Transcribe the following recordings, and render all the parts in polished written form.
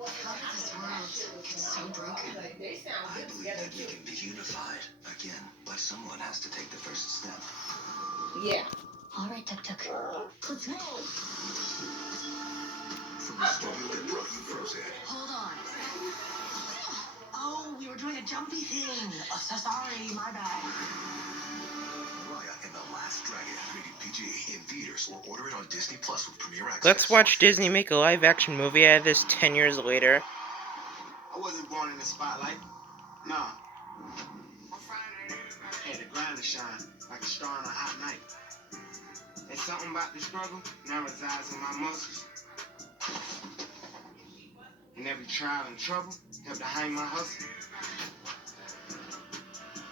How did this world get so broken? I believe that we can be unified again, but someone has to take the first step. Yeah. All right, Tuk Tuk. Let's go. From the studio that brought you Frozen. Hold on. Oh, we were doing a jumpy thing. So sorry, my bad. Raya and the Last Dragon, rated PG, in theaters, or order it on Disney Plus with Premier Access. Let's watch Disney make a live-action movie out of this 10 years later. I wasn't born in the spotlight. Nah. Had to grind to shine, like a star on a hot night. There's something about the struggle now resides in my muscles. And every trial and trouble helped to hang my hustle.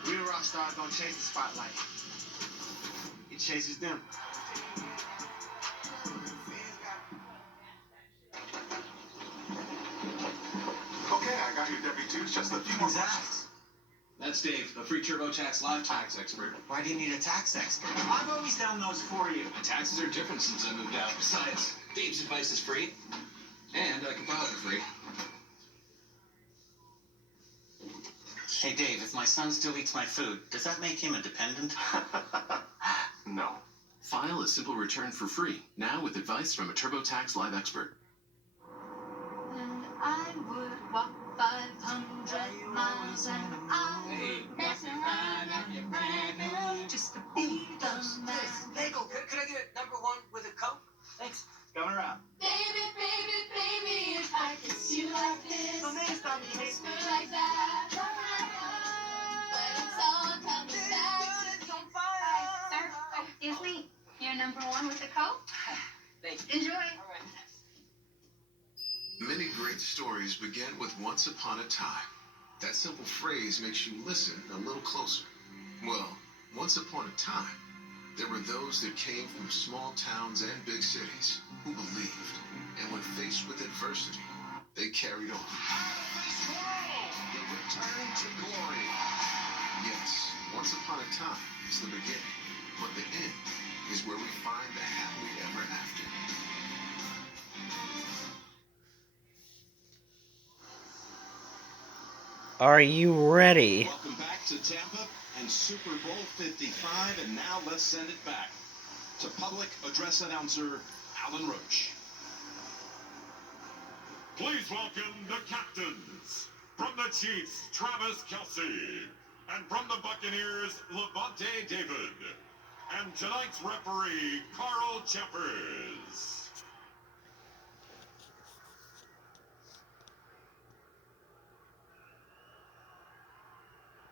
Real rock stars don't chase the spotlight. It chases them. Okay, I got your W-2s, just a few more questions. That's Dave, a free TurboTax live tax expert. Why do you need a tax expert? I've always done those for you. My taxes are different since I moved out. Besides, Dave's advice is free, and I can file for free. Hey Dave, if my son still eats my food, does that make him a dependent? No. File a simple return for free, now with advice from a TurboTax live expert. And I would walk 500 miles and I would mess around and get brand new just to be the man. Hey, could I get a number one with a Coke? Thanks. Going around. Baby, baby, baby, if I kiss you like this, Don't make it stop me. whisper like that, when it's all coming back. It's on fire. Sir, excuse me, you're number one with the Coke? Thank you. Enjoy. All right. Many great stories begin with once upon a time. That simple phrase makes you listen a little closer. Well, once upon a time, there were those that came from small towns and big cities who believed, and when faced with adversity, they carried on. The return to glory. Yes, once upon a time is the beginning, but the end is where we find the happily ever after. Are you ready? Welcome back to Tampa and Super Bowl 55, and now let's send it back to public address announcer Alan Roach. Please welcome the captains. From the Chiefs, Travis Kelce. And from the Buccaneers, Levante David. And tonight's referee, Carl Cheffers.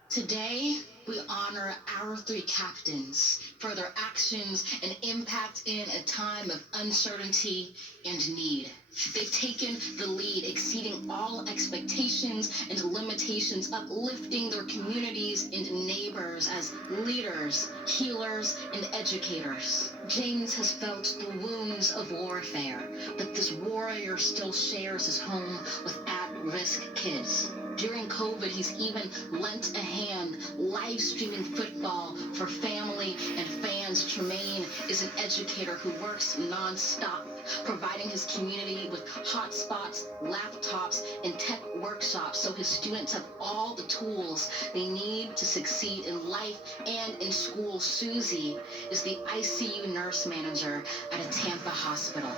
Today, we honor our three captains for their actions and impact in a time of uncertainty and need. They've taken the lead, exceeding all expectations and limitations, uplifting their communities and neighbors as leaders, healers, and educators. James has felt the wounds of warfare, but this warrior still shares his home with at-risk kids. During COVID, he's even lent a hand live streaming football for family and fans. Tremaine is an educator who works nonstop, providing his community with hotspots, laptops, and tech workshops so his students have all the tools they need to succeed in life and in school. Susie is the ICU nurse manager at a Tampa hospital.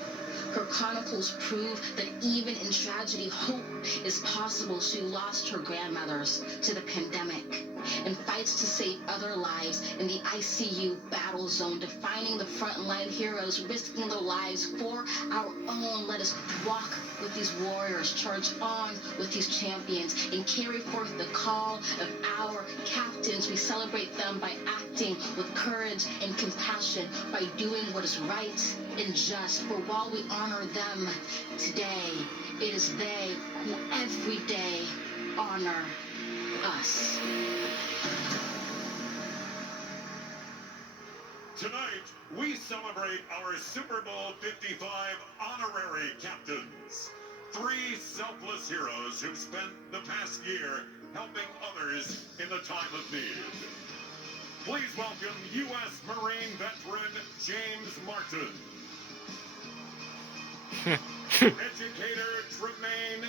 Her chronicles prove that even in tragedy, hope is possible. She lost her grandmothers to the pandemic and fights to save other lives in the ICU battle zone, defining the frontline heroes, risking their lives for our own. Let us walk with these warriors, charge on with these champions, and carry forth the call of our captains. We celebrate them by acting with courage and compassion, by doing what is right and just. For while we honor them today, it is they who every day honor us. Tonight, we celebrate our Super Bowl 55 honorary captains. Three selfless heroes who've spent the past year helping others in the time of need. Please welcome U.S. Marine veteran James Martin. Educator Tremaine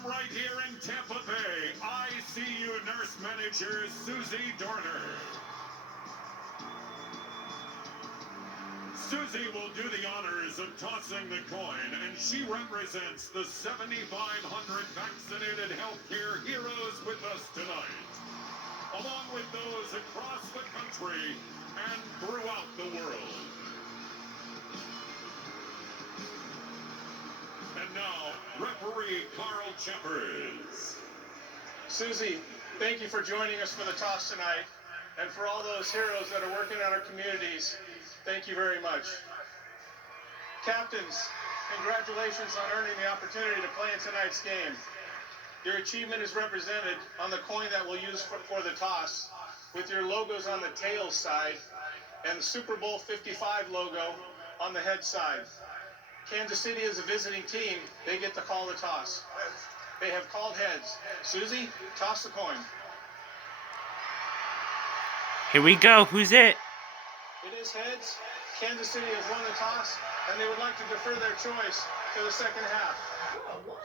from right here in Tampa Bay, ICU nurse manager Susie Dorner. Susie will do the honors of tossing the coin, and she represents the 7,500 vaccinated healthcare heroes with us tonight, along with those across the country and throughout the world. And now, referee Carl Chambers. Susie, thank you for joining us for the toss tonight, and for all those heroes that are working in our communities, thank you very much. Captains, congratulations on earning the opportunity to play in tonight's game. Your achievement is represented on the coin that we'll use for the toss, with your logos on the tail side and the Super Bowl 55 logo on the head side. Kansas City is a visiting team. They get to call the toss. They have called heads. Susie, toss the coin. Here we go. Who's it? It is heads. Kansas City has won the toss, and they would like to defer their choice to the second half. What?